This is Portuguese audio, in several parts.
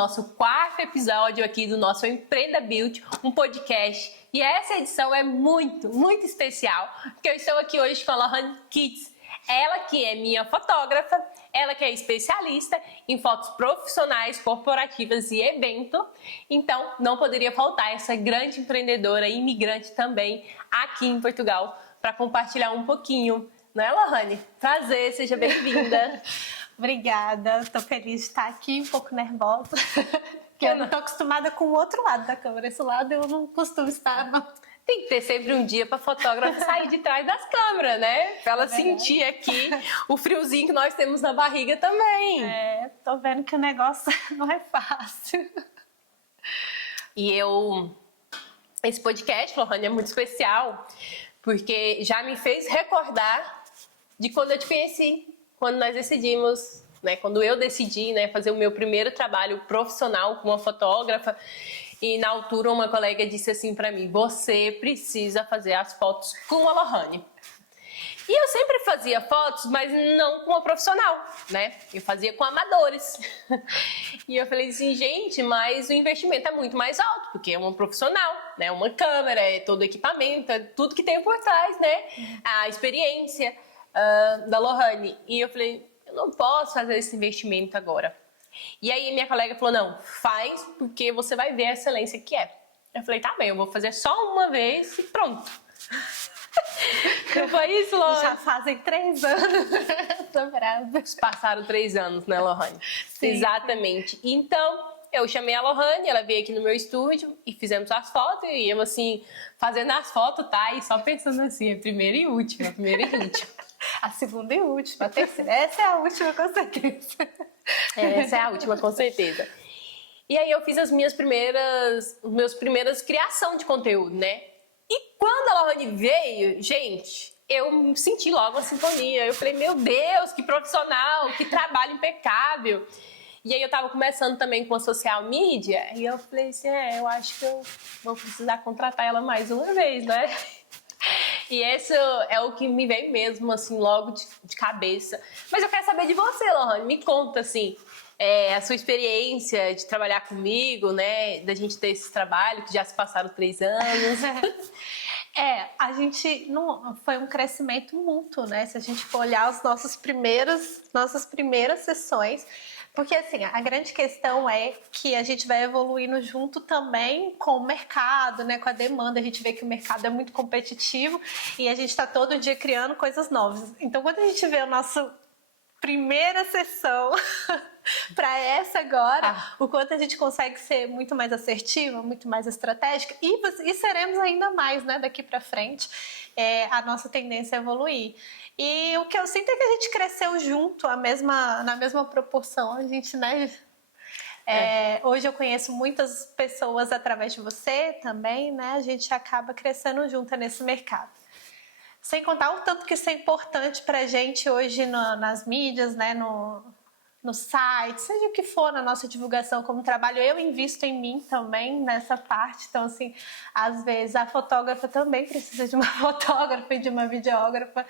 nosso quarto episódio aqui do nosso Empreenda Build, um podcast. E essa edição é muito especial, porque eu estou aqui hoje com a Lohane Kitts. Ela que é minha fotógrafa, ela que é especialista em fotos profissionais, corporativas e evento. Então, não poderia faltar essa grande empreendedora e imigrante também aqui em Portugal para compartilhar um pouquinho. Não é, Lohane? Prazer, seja bem-vinda. Obrigada, estou feliz de estar aqui, um pouco nervosa, porque eu não estou acostumada com o outro lado da câmera. Esse lado eu não costumo estar, não. Tem que ter sempre um dia para fotógrafa sair de trás das câmeras, né? Para ela sentir aqui o friozinho que nós temos na barriga também. Tô vendo que o negócio não é fácil. E esse podcast, Lohane, é muito especial, porque já me fez recordar de quando eu te conheci, quando nós decidimos, né? Quando eu decidi, né, fazer o meu primeiro trabalho profissional como fotógrafa. E na altura uma colega disse assim pra mim: você precisa fazer as fotos com a Lohane. E eu sempre fazia fotos, mas não com a profissional, né? Eu fazia com amadores. E eu falei assim, gente, mas o investimento é muito mais alto, porque é uma profissional, né? Uma câmera, é todo equipamento, é tudo que tem por trás, né? A experiência da Lohane. E eu falei, eu não posso fazer esse investimento agora. E aí minha colega falou, não, faz porque você vai ver a excelência que é. Eu falei, tá bem, eu vou fazer só uma vez e pronto. Não foi isso, Lohane? Já fazem 3 anos. Tô brava. Passaram 3 anos, né, Lohane? Sim, exatamente. Sim. Então, eu chamei a Lohane, ela veio aqui no meu estúdio e fizemos as fotos. E íamos assim, fazendo as fotos, tá? E só pensando assim, a primeira e última, A segunda e última, a terceira. Essa é a última, com certeza. Essa é a última, com certeza. E aí eu fiz as meus primeiras criação de conteúdo, né? E quando a Lohane veio, gente, eu senti logo a sintonia. Eu falei, meu Deus, que profissional, que trabalho impecável. E aí eu tava começando também com a social media, e eu falei assim, eu acho que eu vou precisar contratar ela mais uma vez, né? E esse é o que me veio mesmo, assim, logo de cabeça. Mas eu quero saber de você, Lohane. Me conta, assim, a sua experiência de trabalhar comigo, né? Da gente ter esse trabalho, que já se passaram 3 anos. A gente não foi um crescimento mútuo, né? Se a gente for olhar as nossas primeiras sessões. Porque, assim, a grande questão é que a gente vai evoluindo junto também com o mercado, né? Com a demanda. A gente vê que o mercado é muito competitivo e a gente está todo dia criando coisas novas. Então, quando a gente vê a nossa primeira sessão para essa agora, o quanto a gente consegue ser muito mais assertiva, muito mais estratégica e seremos ainda mais, né? Daqui para frente, a nossa tendência é evoluir. E o que eu sinto é que a gente cresceu junto, na mesma proporção. A gente, né? Hoje eu conheço muitas pessoas através de você também, né? A gente acaba crescendo junto nesse mercado. Sem contar o tanto que isso é importante pra gente hoje nas mídias, né? No site, seja o que for na nossa divulgação como trabalho, eu invisto em mim também nessa parte. Então, assim, às vezes a fotógrafa também precisa de uma fotógrafa e de uma videógrafa.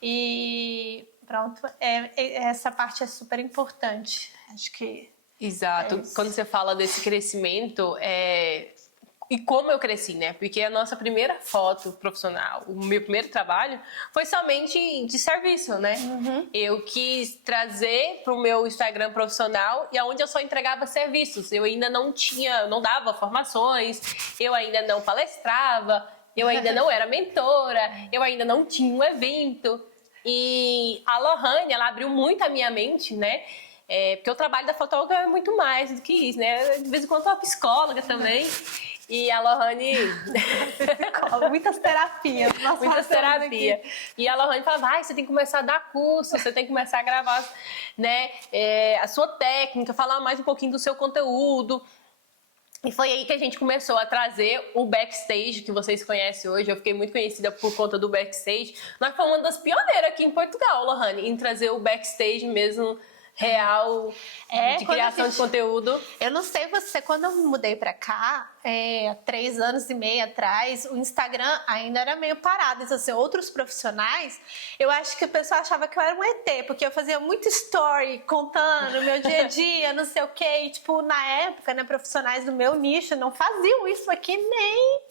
E pronto, essa parte é super importante. Acho que Exato. Quando você fala desse crescimento, e como eu cresci, né? Porque a nossa primeira foto profissional, o meu primeiro trabalho, foi somente de serviço, né? Uhum. Eu quis trazer para o meu Instagram profissional e onde eu só entregava serviços. Eu ainda não dava formações, eu ainda não palestrava, eu ainda não era mentora, eu ainda não tinha um evento. E a Lohane, ela abriu muito a minha mente, né? Porque o trabalho da fotógrafa é muito mais do que isso, né? De vez em quando eu sou uma psicóloga também. E a Lohane... muitas terapias. Muitas terapias. E a Lohane fala, você tem que começar a dar curso, você tem que começar a gravar, né, a sua técnica, falar mais um pouquinho do seu conteúdo. E foi aí que a gente começou a trazer o backstage, que vocês conhecem hoje. Eu fiquei muito conhecida por conta do backstage. Nós fomos uma das pioneiras aqui em Portugal, Lohane, em trazer o backstage mesmo real de criação de conteúdo. Eu não sei você, quando eu me mudei pra cá, há 3 anos e meio atrás, o Instagram ainda era meio parado. Então, assim, outros profissionais, eu acho que o pessoal achava que eu era um ET, porque eu fazia muito story contando o meu dia a dia, não sei o quê. E, tipo, na época, né, profissionais do meu nicho não faziam isso aqui nem...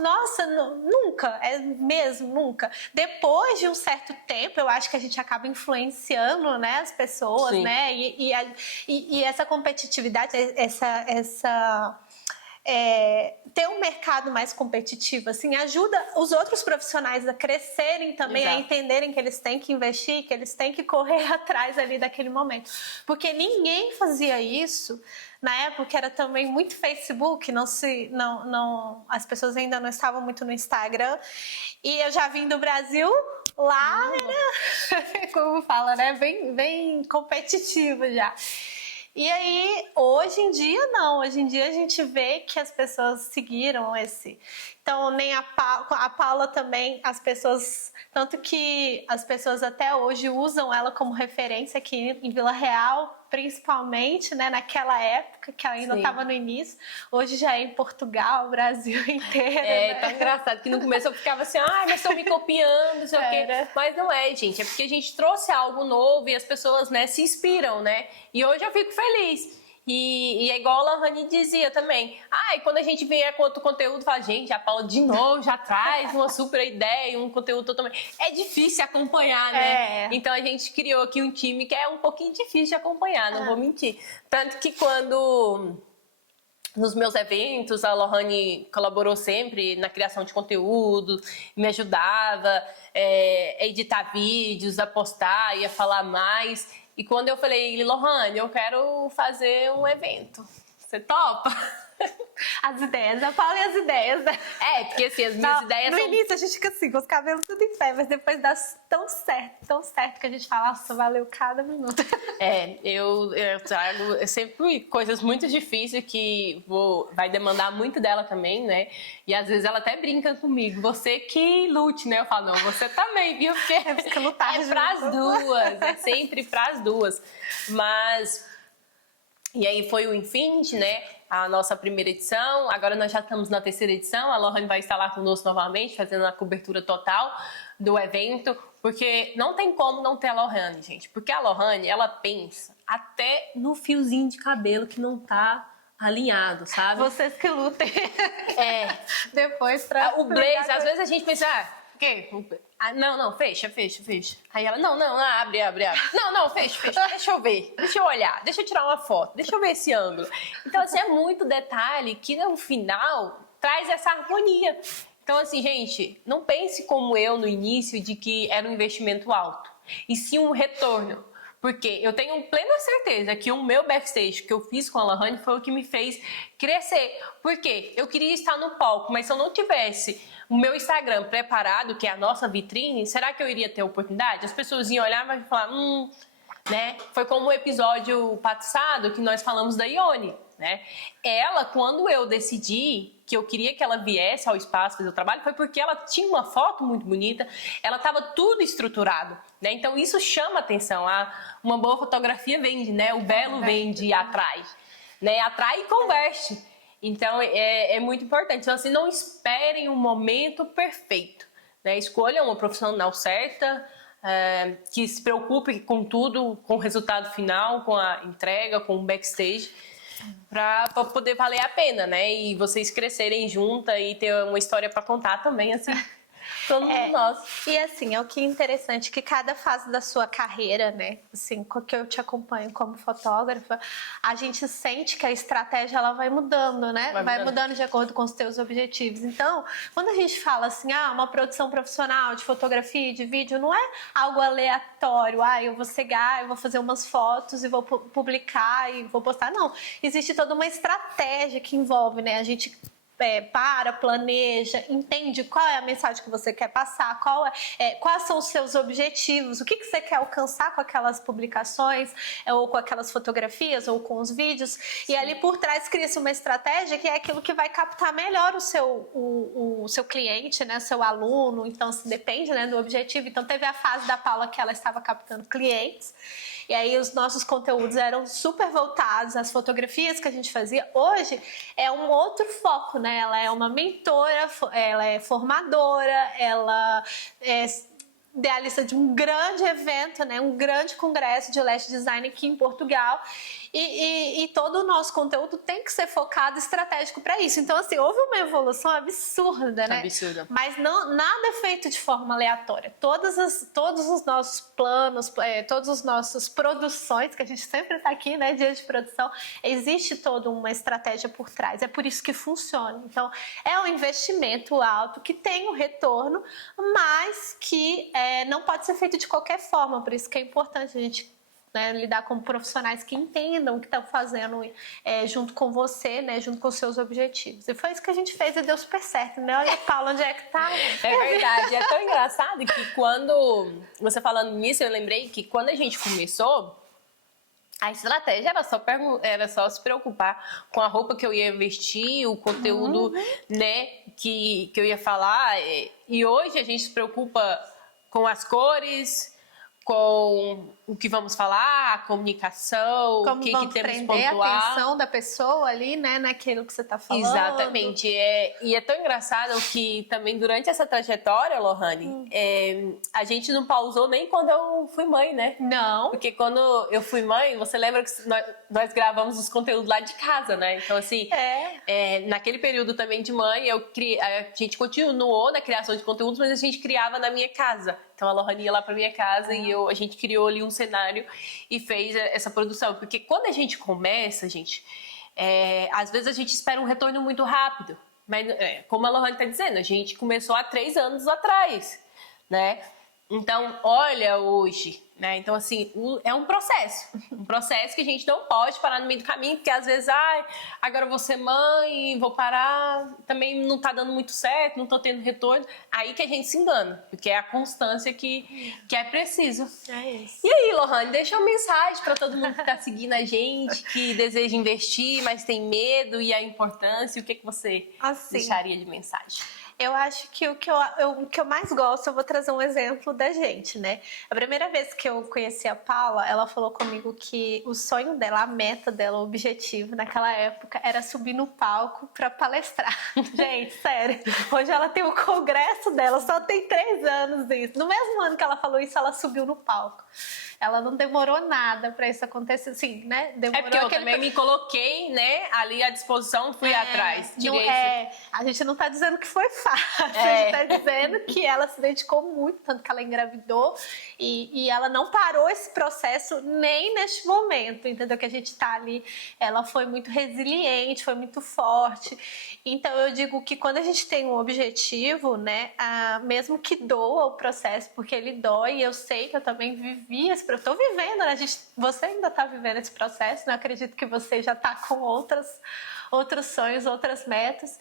Nossa, nunca, é mesmo, nunca. Depois de um certo tempo, eu acho que a gente acaba influenciando, né, as pessoas, Sim. né? E essa competitividade, ter um mercado mais competitivo, assim, ajuda os outros profissionais a crescerem também, Exato. a entenderem que eles têm que investir, que eles têm que correr atrás ali daquele momento. Porque ninguém fazia isso. Na época era também muito Facebook, as pessoas ainda não estavam muito no Instagram. E eu já vim do Brasil, lá era, como fala, né? Bem competitivo já. E aí, hoje em dia, não. Hoje em dia a gente vê que as pessoas seguiram esse. Então, nem a Paula também, as pessoas... Tanto que as pessoas até hoje usam ela como referência aqui em Vila Real, principalmente, né, naquela época, que ela ainda estava no início. Hoje já é em Portugal, Brasil inteiro. É, né? tão engraçado que no começo eu ficava assim, ai, mas estão me copiando, não sei o quê. Mas não é, gente. É porque a gente trouxe algo novo e as pessoas, né, se inspiram, né? E hoje eu fico feliz. E é igual a Lohane dizia também. E quando a gente vier com outro conteúdo, fala, gente, a Paula de novo já traz uma super ideia, um conteúdo totalmente... É difícil acompanhar, né? Então a gente criou aqui um time que é um pouquinho difícil de acompanhar, não vou mentir. Tanto que quando... Nos meus eventos, a Lohane colaborou sempre na criação de conteúdo, me ajudava a editar vídeos, a postar, ia falar mais. E quando eu falei, Lohane, eu quero fazer um evento, você topa? As ideias, a Paula e as ideias. Porque assim, as minhas ideias no são... No início a gente fica assim, com os cabelos tudo em pé, mas depois dá tão certo que a gente fala, nossa, valeu cada minuto. Eu trago sempre coisas muito difíceis que vai demandar muito dela também, né? E às vezes ela até brinca comigo, você que lute, né? Eu falo, não, você também, viu? Porque lutar pras duas, é sempre pras duas. Mas... E aí foi o Infinity, né? A nossa primeira edição. Agora nós já estamos na 3ª edição. A Lohane vai estar lá conosco novamente, fazendo a cobertura total do evento. Porque não tem como não ter a Lohane, gente. Porque a Lohane, ela pensa até no fiozinho de cabelo que não tá alinhado, sabe? Vocês que lutem. Depois O blazer, às vezes a gente pensa, o quê? Não, fecha. Aí ela, não, abre. Não, fecha, deixa eu ver, deixa eu olhar, deixa eu tirar uma foto, deixa eu ver esse ângulo. Então, assim, é muito detalhe que no final traz essa harmonia. Então, assim, gente, não pense como eu no início de que era um investimento alto, e sim um retorno. Porque eu tenho plena certeza que o meu backstage que eu fiz com a Lohane foi o que me fez crescer. Porque eu queria estar no palco, mas se eu não tivesse o meu Instagram preparado, que é a nossa vitrine, será que eu iria ter oportunidade? As pessoas iam olhar e falar, né? Foi como o episódio passado que nós falamos da Ione, né? Ela, quando eu decidi que eu queria que ela viesse ao espaço fazer o trabalho, foi porque ela tinha uma foto muito bonita, ela estava tudo estruturado, né? Então isso chama atenção. Uma boa fotografia vende, né? O belo vende, atrai, né? Atrai e converte. Então é muito importante. Então, assim, não esperem um momento perfeito, né? Escolham uma profissional certa, que se preocupe com tudo, com o resultado final, com a entrega, com o backstage, para poder valer a pena, né? E vocês crescerem juntas e ter uma história para contar também, assim. Todo mundo nós. E assim, é o que é interessante, que cada fase da sua carreira, né, assim, que eu te acompanho como fotógrafa, a gente sente que a estratégia ela vai mudando, né? Vai mudando de acordo com os teus objetivos. Então, quando a gente fala assim, uma produção profissional de fotografia, de vídeo, não é algo aleatório, eu vou cegar, eu vou fazer umas fotos e vou publicar e vou postar. Não, existe toda uma estratégia que envolve, né, a gente planeja, entende qual é a mensagem que você quer passar, quais são os seus objetivos, o que você quer alcançar com aquelas publicações, ou com aquelas fotografias, ou com os vídeos. Sim. E ali por trás cria-se uma estratégia que é aquilo que vai captar melhor o seu cliente, né, seu aluno. Então, assim, depende, né, do objetivo. Então, teve a fase da Paula que ela estava captando clientes, e aí os nossos conteúdos eram super voltados às fotografias que a gente fazia. Hoje é um outro foco, né? Ela é uma mentora, ela é formadora, ela é idealista de um grande evento, né? Um grande congresso de lash design aqui em Portugal. E todo o nosso conteúdo tem que ser focado estratégico para isso. Então, assim, houve uma evolução absurda, né? Absurda. Mas nada é feito de forma aleatória. Todos os nossos planos, todas as nossas produções, que a gente sempre está aqui, né, dia de produção, existe toda uma estratégia por trás. É por isso que funciona. Então, é um investimento alto que tem um retorno, mas que não pode ser feito de qualquer forma. Por isso que é importante a gente, né, lidar com profissionais que entendam o que estão fazendo junto com você, né, junto com os seus objetivos. E foi isso que a gente fez e deu super certo, né? Olha, Paula, onde é que tá? É verdade, é tão engraçado que quando você falando nisso, eu lembrei que quando a gente começou, a estratégia era só se preocupar com a roupa que eu ia vestir, o conteúdo, né, que eu ia falar. E hoje a gente se preocupa com as cores, com o que vamos falar, a comunicação, como o que temos que prender pontuar. a atenção da pessoa ali, né, naquilo que você está falando. Exatamente. E é tão engraçado que também durante essa trajetória, Lohane, a gente não pausou nem quando eu fui mãe, né? Não. Porque quando eu fui mãe, você lembra que nós gravamos os conteúdos lá de casa, né? Então, assim, naquele período também de mãe, a gente continuou na criação de conteúdos, mas a gente criava na minha casa. Então a Lohane ia lá pra minha casa e a gente criou ali um cenário e fez essa produção. Porque quando a gente começa, gente, às vezes a gente espera um retorno muito rápido. Mas, como a Lohane tá dizendo, a gente começou há 3 anos atrás, né? Então, olha hoje, né? Então, assim, é um processo que a gente não pode parar no meio do caminho, porque às vezes, agora eu vou ser mãe, vou parar, também não tá dando muito certo, não tô tendo retorno. Aí que a gente se engana, porque é a constância que é preciso. É isso. E aí, Lohane, deixa uma mensagem para todo mundo que tá seguindo a gente, que deseja investir, mas tem medo e a importância, o que você deixaria de mensagem? Eu acho que o que eu mais gosto, eu vou trazer um exemplo da gente, né? A primeira vez que eu conheci a Paula, ela falou comigo que o sonho dela, a meta dela, o objetivo naquela época era subir no palco para palestrar. Gente, sério. Hoje ela tem o congresso dela, só tem 3 anos isso. No mesmo ano que ela falou isso, ela subiu no palco. Ela não demorou nada para isso acontecer, assim, né? Demorou porque eu também me coloquei, né, ali à disposição, fui atrás. A gente não tá dizendo que foi fácil, a gente tá dizendo que ela se dedicou muito, tanto que ela engravidou e ela não parou esse processo nem neste momento, entendeu? Que a gente tá ali, ela foi muito resiliente, foi muito forte. Então eu digo que quando a gente tem um objetivo, né, mesmo que doa o processo, porque ele dói, eu sei que eu também vivi esse eu tô vivendo, né? Você ainda tá vivendo esse processo, né? Acredito que você já tá com outros sonhos, outras metas.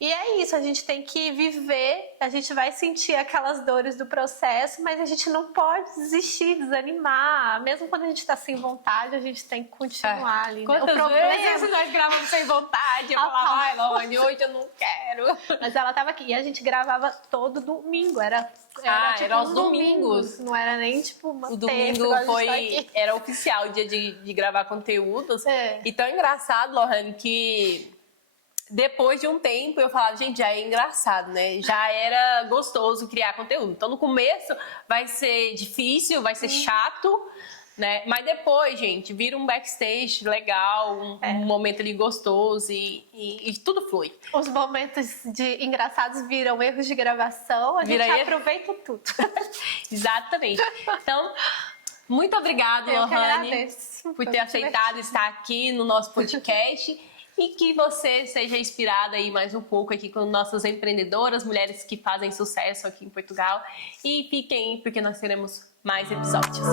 E é isso, a gente tem que viver, a gente vai sentir aquelas dores do processo, mas a gente não pode desistir, desanimar. Mesmo quando a gente tá sem vontade, a gente tem que continuar ali. Quantas vezes nós gravamos sem vontade? Eu falava, Lohane, hoje eu não quero. Mas ela tava aqui e a gente gravava todo domingo, era tipo aos domingos. Não era nem tipo uma o domingo era oficial o dia de gravar conteúdos. E tão engraçado, Lohane, que depois de um tempo eu falava, gente, já é engraçado, né? Já era gostoso criar conteúdo. Então no começo vai ser difícil, vai ser chato, né? Mas depois, gente, vira um backstage legal, um momento ali gostoso e tudo flui. Os momentos engraçados viram erros de gravação, a gente aproveita tudo. Exatamente. Então, muito obrigada, Lohane, por ter aceitado estar aqui no nosso podcast. E que você seja inspirada aí mais um pouco aqui com nossas empreendedoras, mulheres que fazem sucesso aqui em Portugal. E fiquem, porque nós teremos mais episódios.